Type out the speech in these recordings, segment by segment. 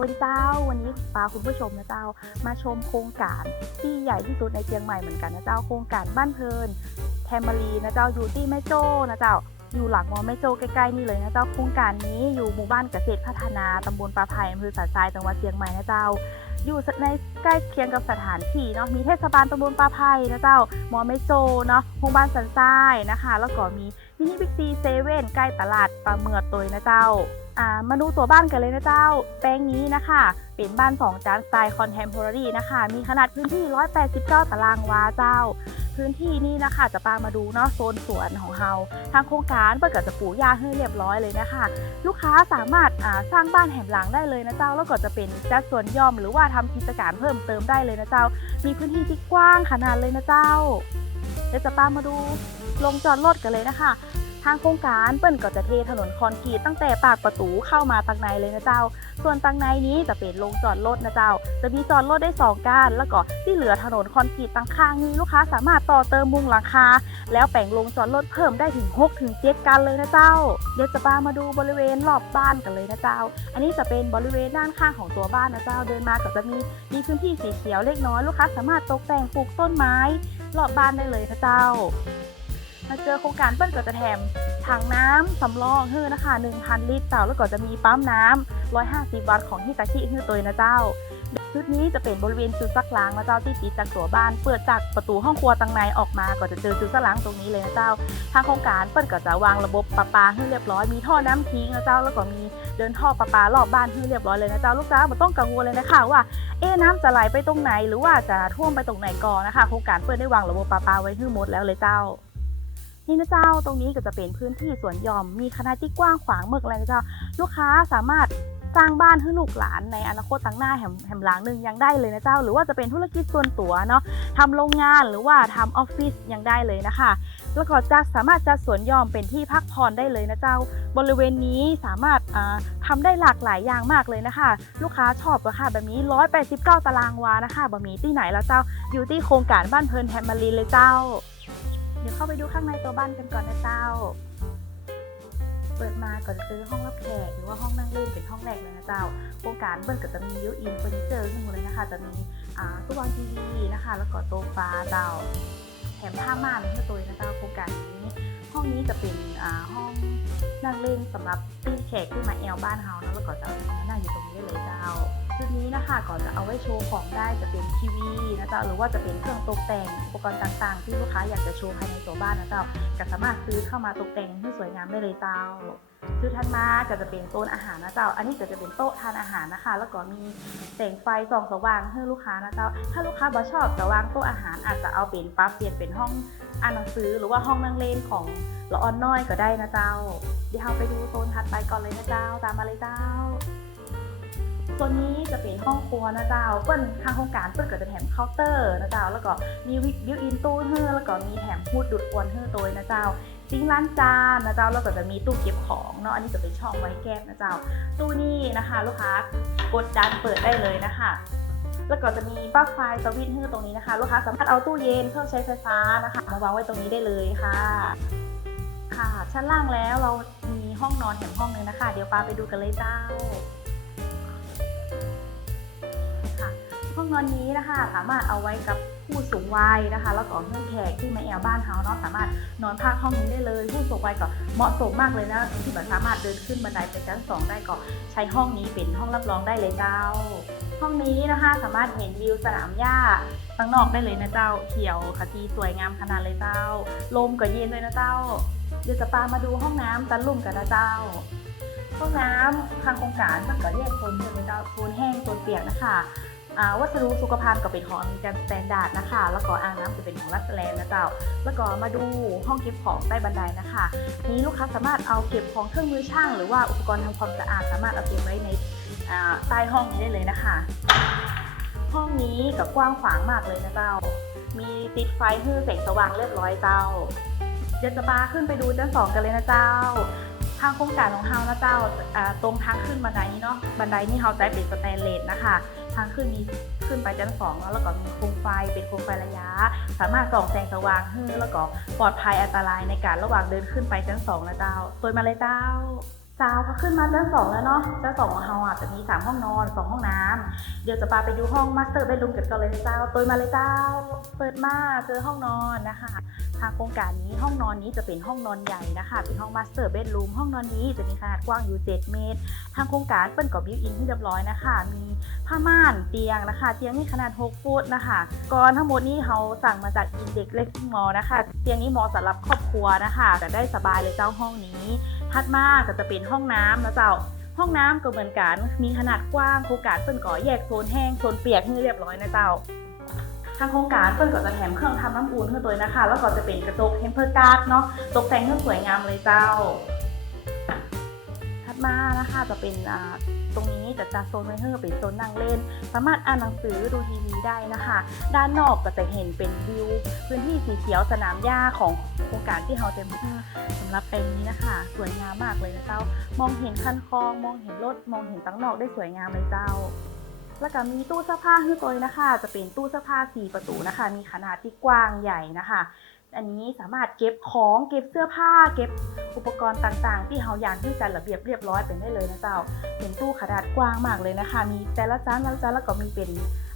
วัสดีเจ้า วันนี้พาคุณผู้ชมนะเจ้า มาชมโครงการที่ใหญ่ที่สุดในเชียงใหม่เหมือนกันนะเจ้า โครงการบ้านเพลินแทมมารีนะเจ้า อยู่ที่แม่โจ้นะเจ้า อยู่หลังมอแม่โจ้ใกล้ๆนี่เลยนะเจ้า โครงการนี้อยู่หมู่บ้านเกษตรพัฒนาตำบลปลาไผ่อำเภอสันทรายจังหวัดเชียงใหม่นะเจ้า อยู่ในใกล้เคียงกับสถานที่เนาะ มีเทศบาลตำบลปลาไผ่นะเจ้า มอแม่โจ้เนาะ โรงพยาบาลสันทรายนะคะ แล้วก็มีมินิบิ๊กซีเซเว่นใกล้ตลาดปลาเมือดตัวนะเจ้า อ่ามาดูตัวบ้านกันเลยนะเจ้า แปลงนี้นะคะ เป็นบ้าน2จานสไตล์คอนเทม p o r a r y นะคะ มีขนาดพื้นที่ 189 ตารางวาเจ้า พื้นที่นี่นะคะ จะปามาดูเนาะโซนสวนของเราทางโครงการเปิดกับจะปลูกหญ้าให้เรียบร้อยเลยนะคะ ลูกค้าสามารถอ่าสร้างบ้านแหมหลังได้เลยนะเจ้า แล้วก็จะเป็นจัดสวนย่อมหรือว่าทำกิจการเพิ่มเติมได้เลยนะเจ้า มีพื้นที่ที่กว้างขนาดเลยนะเจ้าเดี๋ยวจะปามาดูลงจอดรถกันเลยนะคะ ทางโครงการเปิ้นก็จะเทถนนคอนกรีตตั้งแต่ปากประตูเข้ามาตังในเลยนะเจ้า ส่วนตังในนี้จะเป็นลงจอดรถนะเจ้า จะมีจอดรถได้สองก้านแล้วก็ที่เหลือถนนคอนกรีตตั้งข้างนี้ลูกค้าสามารถต่อเติมมุงหลังคา แล้วแปลงลงจอดรถเพิ่มได้ถึง6ถึง7กันเลยนะเจ้า เดี๋ยวจะพามาดูบริเวณรอบบ้านกันเลยนะเจ้า อันนี้จะเป็นบริเวณด้านข้างของตัวบ้านนะเจ้า เดินมาก็จะมีมีพื้นที่สีเขียวเล็กน้อยลูกค้าสามารถตกแต่งปลูกต้นไม้รอบบ้านได้เลยนะเจ้า มาเจอโครงการเปิ้ลก็จะแถมถังน้ำสำรองเฮือนะคะ 1,000 ลิตรเจ้าแล้วก็จะมีปั๊มน้ำ150 วัตต์ของฮิตาชิเฮือตัวนะเจ้าชุดนี้จะเป็นบริเวณจุดซักล้างนะเจ้าที่ติดจากตัวบ้าน เปิดจากประตูห้องครัวตังในออกมาก็จะเจอจุดซักล้างตรงนี้เลยนะเจ้าทางโครงการเปิ้ลก็จะวางระบบประปาให้เรียบร้อยมีท่อน้ำทิ้งนะเจ้าแล้วก็มีเดินท่อประปารอบบ้านให้เรียบร้อยเลยนะเจ้าลูกค้าไม่ต้องกังวลเลยนะคะว่าเอ๊น้ำจะไหลไปตรงไหนหรือว่าจะท่วมไปตรงไหนก่อนนะคะโครงการเปิ้ลได้วางระบบประปาไว้ให้หมดแล้วเลยเจ้า นี่นะเจ้าตรงนี้ก็จะเป็นพื้นที่สวนหย่อม มีขนาดที่กว้างขวางเมือกเลยนะเจ้า ลูกค้าสามารถสร้างบ้านให้ลูกหลานในอนาคตตั้งหน้าแหมแหมหลังหนึ่งยังได้เลยนะเจ้า หรือว่าจะเป็นธุรกิจส่วนตัวเนาะทำโรงงานหรือว่าทำออฟฟิศยังได้เลยนะคะ แล้วก็จะสามารถจัดสวนหย่อมเป็นที่พักผ่อนได้เลยนะเจ้า บริเวณนี้สามารถอ่าทำได้หลากหลายอย่างมากเลยนะคะ ลูกค้าชอบก็ค่ะแบบนี้ 189 ตารางวานะคะบะหมี่ที่ไหนแล้วเจ้าอยู่ที่โครงการบ้านเพลินแทมมารีเลยเจ้า ดี๋ยวเข้าไปดูข้างในตัวบ้านกันก่อนนะเจ้า เปิดมาก็จะเจอห้องรับแขกหรือว่าห้องนั่งเล่นเป็นห้องแรกเลยนะเจ้า โครงการเบิ้ลก็จะมียูอินเฟอร์นิเจอร์ขึ้นหมดเลยนะคะ จะมีตู้วางทีวีนะคะ แล้วก็โต๊ะฟ้าเจ้า แถมผ้าม่านให้ตัวเองนะเจ้า โครงการนี้ ห้องนี้จะเป็นห้องนั่งเล่นสำหรับตีแขกที่มาแอลบ้านเฮานะแล้วก็จะนั่งอยู่ตรงนี้เลยเจ้า ชุดนี้นะคะก่อนจะเอาไว้โชว์ของได้จะเป็นทีวีนะเจ้าหรือว่าจะเป็นเครื่องตกแต่งอุปกรณ์ต่างๆ ที่ลูกค้าอยากจะโชว์ภายในตัวบ้านนะเจ้าก็สามารถซื้อเข้ามาตกแต่งให้สวยงามได้เลยเจ้าชุดทันมาก็จะเป็นโซนอาหารนะเจ้า อันนี้ก็จะเป็นโต๊ะทานอาหารนะคะ แล้วก็มีแสงไฟส่องสว่างให้ลูกค้านะเจ้า ถ้าลูกค้าบ่ชอบจะวางโต๊ะอาหารอาจจะเอาเป็นปรับเปลี่ยนเป็นห้องอ่านหนังสือหรือว่าห้องนั่งเล่นของละออนน้อยก็ได้นะเจ้า เดี๋ยวเราไปดูโซนถัดไปก่อนเลยนะเจ้า ตามมาเลยเจ้า โซนนี้จะเป็นห้องครัวนะเจ้า เปิ้ลทางโครงการเปิ้ลก็จะแถมเคาน์เตอร์นะเจ้า แล้วก็มีวิบิวอินตู้เฮือแล้วก็มีแถมพูดดูดควนเฮือตัวนะเจ้าซิงค์ล้างจานนะเจ้าแล้วก็จะมีตู้เก็บของเนาะอันนี้จะเป็นช่องไว้แก้บนะเจ้า ตู้นี้นะคะ ลูกค้ากดดันเปิดได้เลยนะคะแล้วก็จะมีปลั๊กไฟสวิตช์ให้ตรงนี้นะคะ ลูกค้าสามารถเอาตู้เย็นเครื่องใช้ไฟฟ้านะคะ มาวางไว้ตรงนี้ได้เลยค่ะ ค่ะ ชั้นล่างแล้วเรามีห้องนอนแถมห้องนึงนะคะ เดี๋ยวปาไปดูกันเลยเจ้า งนอนนี้นะคะ สามารถเอาไว้กับผู้สูงวัยนะคะ แล้วก็เพื่อนแขกที่มาแอลบ้านเฮาเนาะสามารถนอนพักห้องนี้ได้เลย ผู้สูงวัยก็เหมาะสมมากเลยนะที่แบบสามารถเดินขึ้นบันไดไปชั้นสองได้ก็ใช้ห้องนี้เป็นห้องรับรองได้เลยเจ้า ห้องนี้นะคะสามารถเห็นวิวสนามหญ้าข้างนอกได้เลยนะเจ้าเขียวขจีสวยงามขนาดเลยเจ้า ลมก็เย็นเลยนะเจ้า เดี๋ยวจะปามาดูห้องน้ำตันลุ่มกันนะเจ้าห้องน้ำทางโครงการมันก็แยกโซนเป็นเจ้าโซนแห้งโซนเปียกนะคะ วัสดุสุขภัณฑ์ก็เป็นของอเมริกันสแตนดาร์ดนะคะ แล้วก็อ่างน้ำจะเป็นของรัสแลนด์นะเจ้า แล้วก็มาดูห้องเก็บของใต้บันไดนะคะนี้ลูกค้าสามารถเอาเก็บของเครื่องมือช่าง หรือว่าอุปกรณ์ทำความสะอาดสามารถเอาเก็บไว้ในใต้ห้องนี้ได้เลยนะคะ ห้องนี้ก็กว้างขวางมากเลยนะเจ้า มีติดไฟให้แสงสว่างเรียบร้อยเจ้าเดี๋ยวจะพาขึ้นไปดูชั้นสองกันเลยนะเจ้าทางโครงการของเฮานะเจ้าตรงทางขึ้นบันไดนี้เนาะบันไดนี่เฮาใช้เป็นสแตนเลสนะคะ ทางขึ้นมีขึ้นไปชั้นสองแล้วแล้วก็มีโคมไฟเป็นโคมไฟระยะ สามารถส่องแสงสว่างให้แล้วก็ปลอดภัยอันตรายในการระหว่างเดินขึ้นไปชั้นสองนะเจ้าตัวมาเลยเจ้า เจ้าพอขึ้นมาชั้นสองแล้วเนาะชั้นสองของเราอะจะมีสามห้องนอนสองห้องน้ำเดี๋ยวจะพาไปดูห้องมาสเตอร์เบดรูมกันก่อนเลยเจ้าตัวมาเลยเจ้า เปิดมาเจอห้องนอนนะคะ ทางโครงการนี้ห้องนอนนี้จะเป็นห้องนอนใหญ่นะคะ เป็นห้องมาสเตอร์เบดรูมห้องนอนนี้จะมีขนาดกว้างอยู่ 7 เมตร ทางโครงการเปิ้นกับบิวอินที่เรียบร้อยนะคะ มีผ้าม่านเตียงนะคะ เตียงนี่ขนาด 6 ฟุตนะคะก่อนทั้งหมดนี้เขาสั่งมาจากอินเด็กเล็กมอนะคะ เตียงนี้เหมาะสำหรับครอบครัวนะคะแต่ได้สบายเลยเจ้าห้องนี้ ถัดมาก็จะเป็นห้องน้ำนะเจ้า ห้องน้ำก็เหมือนกัน มีขนาดกว้างโครงการเปิ้นก่อแยกโซนแห้งโซนเปียกให้เรียบร้อยนะเจ้า ทางโครงการเปิ้นก็จะแถมเครื่องทำน้ำอุ่นให้ตัวนะคะ แล้วก็จะเป็นกระจกเทมเพอร์การ์ดเนาะ ตกแต่งให้สวยงามเลยเจ้า มานะคะจะเป็นตรงนี้จะจัดโซนไว้ให้เป็นโซนนั่งเล่น สามารถอ่านหนังสือดูทีวีได้นะคะ ด้านนอกก็จะเห็นเป็นวิว พื้นที่สีเขียวสนามหญ้าของโครงการที่เราเต็มที่สำหรับแปลงนี้นะคะ สวยงามมากเลยนะเจ้า มองเห็นคันคลองมองเห็นรถมองเห็นตั้งนอกได้สวยงามเลยเจ้าแล้วก็มีตู้เสื้อผ้าให้ตัวนะคะ จะเป็นตู้เสื้อผ้าสี่ประตูนะคะ มีขนาดที่กว้างใหญ่นะคะ อันนี้สามารถเก็บของเก็บเสื้อผ้า เก็บอุปกรณ์ต่างๆ ที่เราอยากที่จะระเบียบเรียบร้อยเป็นได้เลยนะเจ้า เป็นตู้ขนาดกว้างมากเลยนะคะ มีแต่ละจานแต่ละจานแล้วก็มีเป็น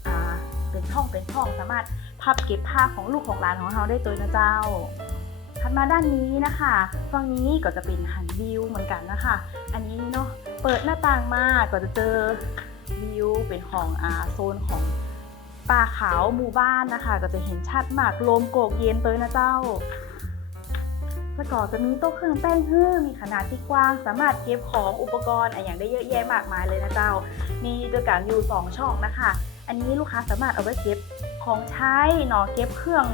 อ่าเป็นช่องเป็นช่อง สามารถพับเก็บผ้าของลูกของหลานของเราได้ตัวนะเจ้าถัดมาด้านนี้นะคะฝั่งนี้ก็จะเป็นหันวิวเหมือนกันนะคะ อันนี้เนาะเปิดหน้าต่างมาก็จะเจอวิวเป็นของอาโซนของ ป่าขาวหมู่บ้านนะคะ ก็จะเห็นชัดมากลมโกกเย็นเตัวนะเจ้าแล้วก็จะมีโต๊ะเครื่องแป้งฮื้อมีขนาดที่กว้าง สามารถเก็บของอุปกรณ์อะไรอย่างได้เยอะแยะมากมายเลยนะเจ้า มีโดยการอยู่ 2 ช่องนะคะ อันนี้ลูกค้าสามารถเอาไว้เก็บของใช้เนาะเก็บเครื่อง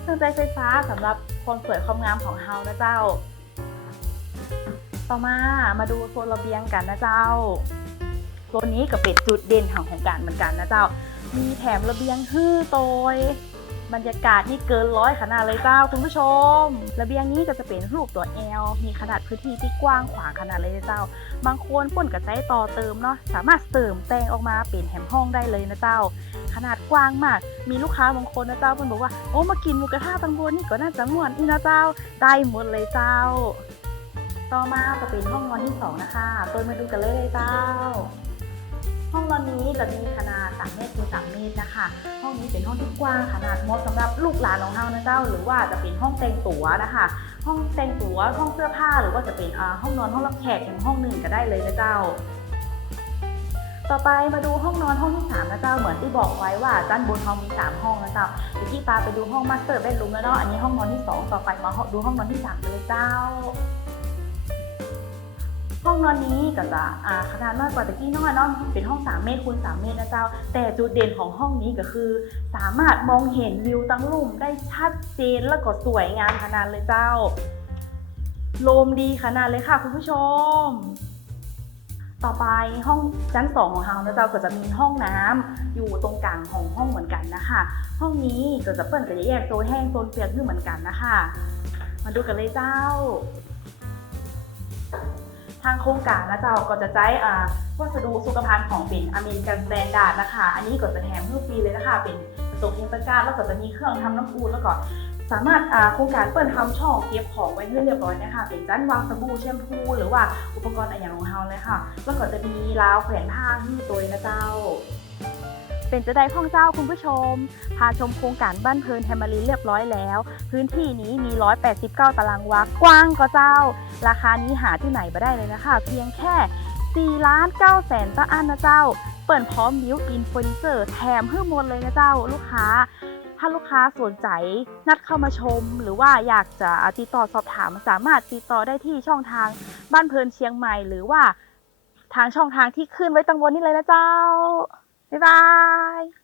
เครื่องใช้ไฟฟ้าสำหรับความสวยความงามของเฮานะเจ้า ต่อมามาดูโซนระเบียงกันนะเจ้า โซนนี้ก็เป็นจุดเด่นของโครงการเหมือนกันนะเจ้า มีแถมระเบียงฮื้อโตยบรรยากาศนี่เกินร้อยขนาดเลยเจ้าคุณผู้ชม ระเบียงนี้ก็จะเป็นรูปตัวแอล มีขนาดพื้นที่ที่กว้างขวางขนาดเลยเจ้า บางคนป่นกับใช้ต่อเติมเนาะ สามารถเสริมแต่งออกมาเป็นแหมห้องได้เลยนะเจ้า ขนาดกว้างมาก มีลูกค้าบางคนนะเจ้าเพิ่นบอกว่า โอ้มากินหมูกระทะตังบนนี่ก็น่าจะม่วนอีนะเจ้า ได้หมดเลยเจ้า ต่อมาจะเป็นห้องนอนที่สองนะคะตัวมาดูกันเลยเลยเจ้า ห้องนอนนี้จะมีขนาด3เมตรคูณ3เมตรนะคะ ห้องนี้เป็นห้องที่กว้างขนาดเหมาะสำหรับลูกหลานของเรานะเจ้า หรือว่าจะเป็นห้องแต่งตัวนะคะ ห้องแต่งตัวห้องเสื้อผ้าหรือว่าจะเป็นห้องนอนห้องรับแขกอย่างห้องหนึ่งก็ได้เลยนะเจ้าต่อไปมาดูห้องนอนห้องที่3นะเจ้าเหมือนที่บอกไว้ว่าด้านบนห้องมี 3 ห้องนะเจ้าเดี๋ยวที่ตาไปดูห้องมาสเตอร์เบดรูมแล้วเนาะอันนี้ห้องนอนที่ 2 ต่อไปมาดูห้องนอนที่3กันเลยเจ้า ห้องนอนนี้ก็จะอ่าขนาดน้อยกว่าตะกี้น้อยเนาะเป็นห้อง 3 เมตรคูณ3เมตรนะเจ้า แต่จุดเด่นของห้องนี้ก็คือ สามารถมองเห็นวิวตั้งลุ่มได้ชัดเจนแล้วก็สวยงามขนาดเลยเจ้าโลมดีขนาดเลยค่ะคุณผู้ชม ต่อไปห้องชั้นสองของเรานะเจ้าก็จะมีห้องน้ำอยู่ตรงกลางของห้องเหมือนกันนะคะ ห้องนี้ก็จะเปิดก็จะแยกโซนแห้งโซนเปียกขึ้นเหมือนกันนะคะ มาดูกันเลยเจ้า ทางโครงการนะเจ้าก็จะใช้อ่าวัสดุสุขภัณฑ์ของเป็นอเมริกันสแตนดาร์ดนะคะ อันนี้ก็จะแถมให้ฟรีเลยนะคะ เป็นกระจกเทมเปอร์การแล้วก็จะมีเครื่องทำน้ำอุ่นแล้วก็สามารถอ่าโครงการเปิดทำช่องเก็บของไว้ให้เรียบร้อยนะคะเป็นจานวางสบู่แชมพูหรือว่าอุปกรณ์อะไรอย่างของเราเลยค่ะ แล้วก็จะมีราวแขวนผ้าที่ตัวนะเจ้า เป็นจะได้พ่องเจ้าคุณผู้ชม พาชมโครงการบ้านเพลินแฮมมารีเรียบร้อยแล้ว พื้นที่นี้มี 189 ตารางวากว้างก็เจ้า ราคานี้หาที่ไหนมาได้เลยนะคะ เพียงแค่4ล้าน9แสนตะอันนะเจ้า เปิดพร้อมบิวอินเฟอร์นิเจอร์แถมเพิ่มหมดเลยนะเจ้าลูกค้าถ้าลูกค้าสนใจนัดเข้ามาชม หรือว่าอยากจะติดต่อสอบถามสามารถติดต่อได้ที่ช่องทางบ้านเพลินเชียงใหม่ หรือว่าทางช่องทางที่ขึ้นไว้ตังบนนี่เลยนะเจ้า บ๊ายบาย